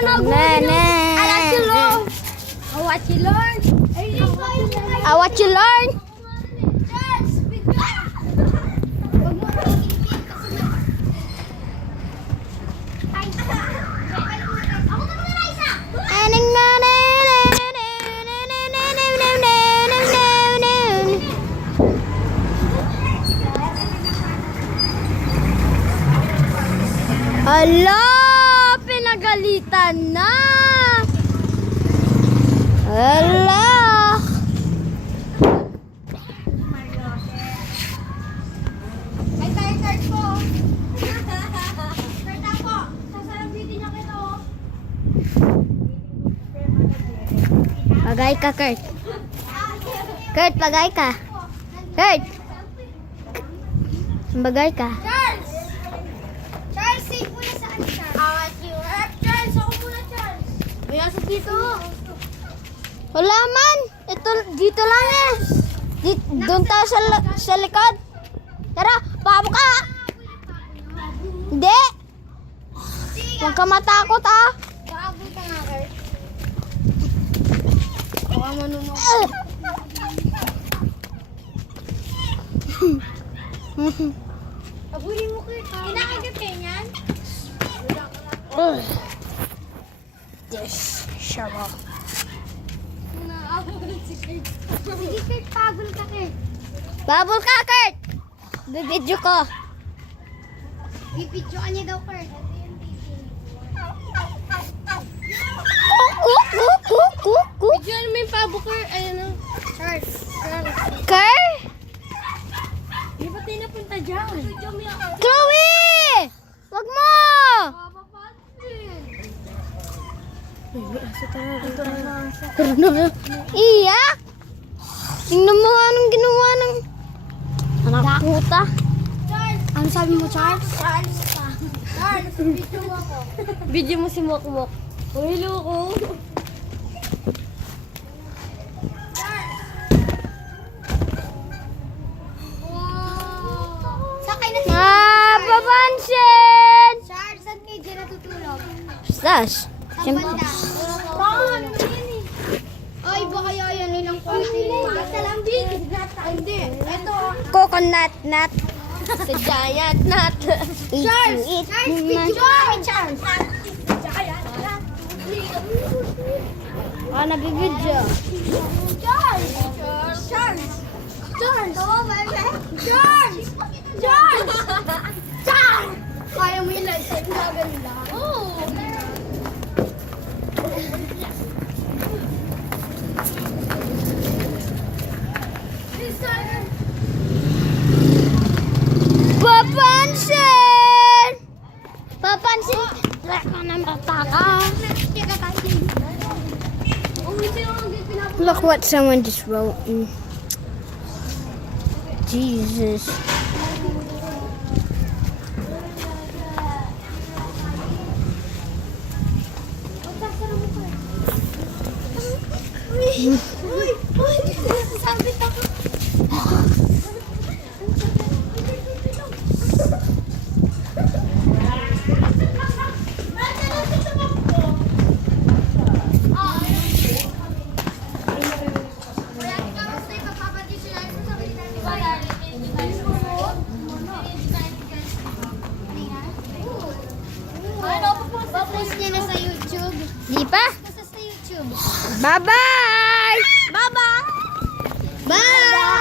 I watch you learn. I watch you learn. Hala, pinagalitan na. Hala. Ay, card po. Card po. Sasarap dito niya kita. Pagay ka, Kurt. Kurt, pagay ka. Kurt. Bagay ka. Charles! Charles, save mo na saan siya? Charles, ako muna, Charles. May asap dito. Wala man. Ito, dito lang eh. Doon tayo sa likod. Tara, pabo ka. Hindi. Huwag ka matakot ah. Paabot ka nga, Kurt. Baka manunok. Abulin mo, Kurt. Kinakagap kayo niyan? Yes, sure. Naabulin si Kurt. Sige, Kurt, pabol ka, Kurt. Babol ka, Kurt. Bibidyo ko. Bibidyoan niya daw, Kurt. Kuk. Bidyoan mo yung pabo, Kurt. Ayun o. Charles. Kurt? Di ba tayo napunta dyan? Bidyoan mo yung Chloe! Wag mo! papapansin. Iyak! Tingnan mo anong ginawa ng anak puta. Charles! Ano sabi mo, Charles? Charles pa. Charles, video mo ako. Video mo si Mokmok. Uy, loko. Sakay na si Papansin! Charles, saan kayo dyan natutulog? Stash. Sa Siyempre. banda. Ano na yan eh? Ay, baka yan nilang konti. Basta lang din. Hindi. Ito. Coconut nut. Sa giant nut. Charles! Eat, Charles, eat, video mo kami, Charles. Ah, nabibidyo. Charles! Charles! Charles! Charles! Charles! Charles! Kaya mo yung lifetime na ganda? Oo! Papansin! Papansin! Laka na mataka. Look what someone just wrote. Jesus. Sabi ako. Post niya na sa YouTube. Di pa? Basta sa YouTube. Bye-bye! Bye-bye! Bye!